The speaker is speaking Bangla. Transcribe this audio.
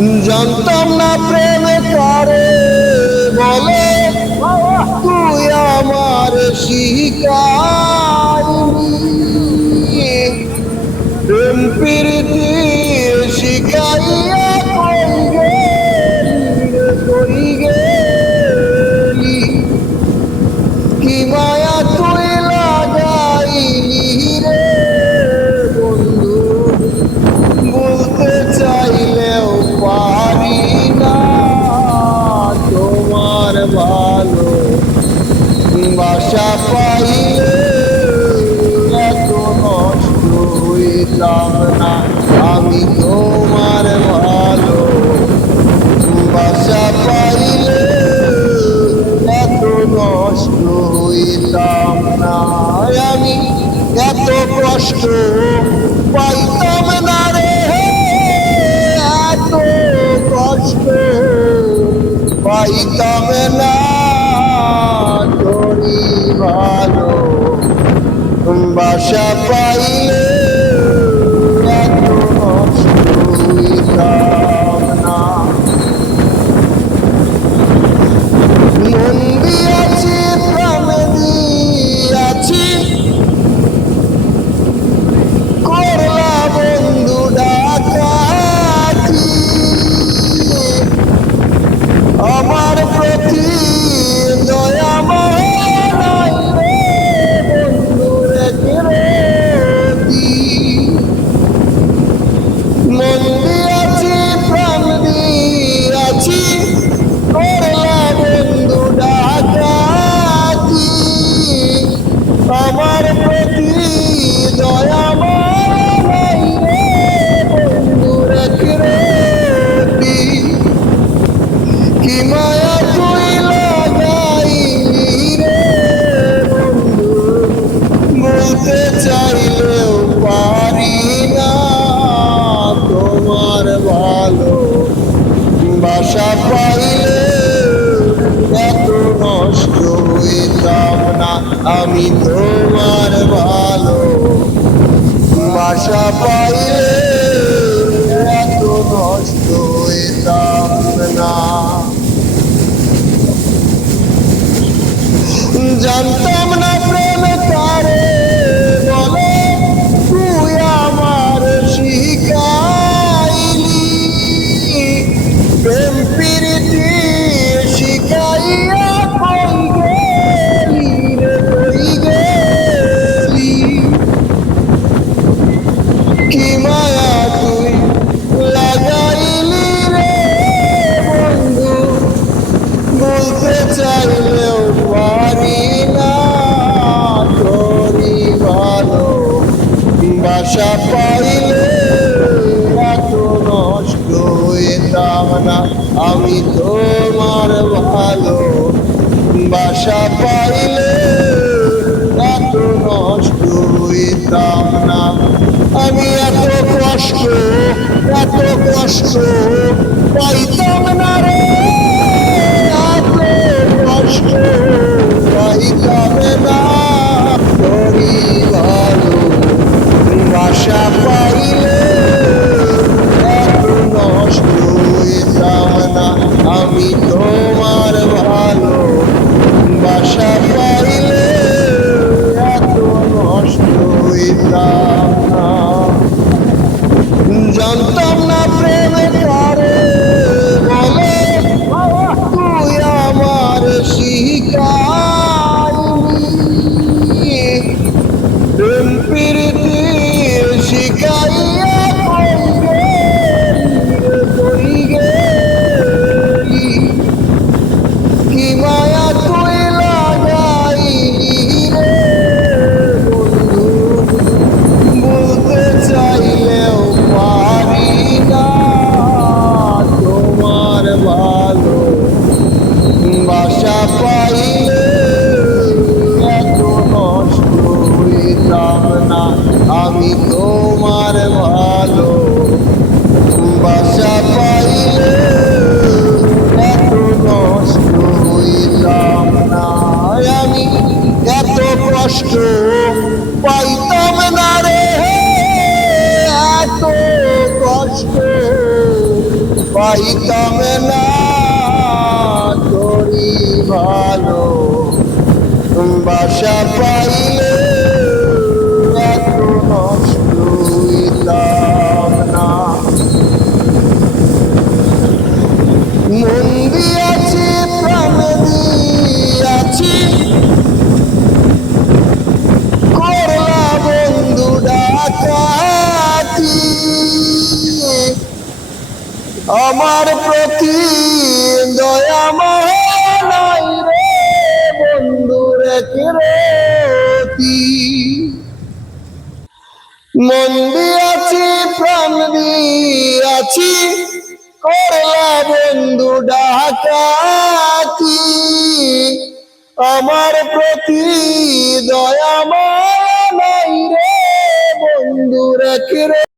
জানতাম না প্রেম করে বলে তুই আমার শিকাইনি প্রেম প্রীতি শিখাইয়া কই গেলি কি মায়া তুই লাগাইলি রে বন্ধু বলতে চাইলেও পারি না তোমার ভালো বাসা পাইলে এত নষ্ট হইতাম না আমি তোমার ভালো বাসা পাইলে এত নষ্ট হইতাম না আমি এত কষ্ট পাইতাম না রে এত কষ্ট পাইতাম না তোরি ভালো বাসা পাইলে এত নষ্ট হইতাম না মন দিয়াছি প্রাণ দিয়াছি করলা বন্ধু ডাকাতি আমার প্রতি দয়া নাই রে বন্ধু রেখে মন দিয়াছি প্রাণ দিয়াছি করলা বন্ধু ডাকাতি আমার প্রতি দয়া নাই রে বন্ধু রেখে কি মায়া তুই লাগাইলি রে বন্ধু বলতে চাইলেও পারি না তোমার ভালো বাসা পাইলে এত নষ্ট হইতাম না আমি তোমার ভালো বাসা পাইলে এত নষ্ট হইতাম না জানতাম না প্রেম করে বলে তুই আমার শিখাইলি প্রেম প্রীতি শিখাইয়া কই গেলি রে কই গেলি কি মায়া তুই লাগাইলি রে বন্ধু বলতে চাইলেও পারি না তোরি ভালো বাসা পাইলে এত নষ্ট হইতাম না আমি তোমার ভালো বাসা পাইলে এত নষ্ট হইতাম না আমি এত কষ্ট পাইতাম না রে এত কষ্ট পাইতাম না তোরি ভালো বাসা পাইলে এত নষ্ট হইতাম না আমি তোমার ভালো বাসা পাইলে এত নষ্ট হইতাম না জানতাম না প্রেম করে বলে পাইতাম না তোরি ভালো বাসা পাইলে এত নষ্ট হইতাম না। মন দিয়াছি প্রাণ দিয়াছি করলা বন্ধু ডাকাতি আমার প্রতি দয়া নাই রে বন্ধু রেখি মন দিয়াছি প্রাণ দিয়াছি করলা বন্ধু ডাকাতি আমার প্রতি দয়া নাই রে বন্ধু রেখে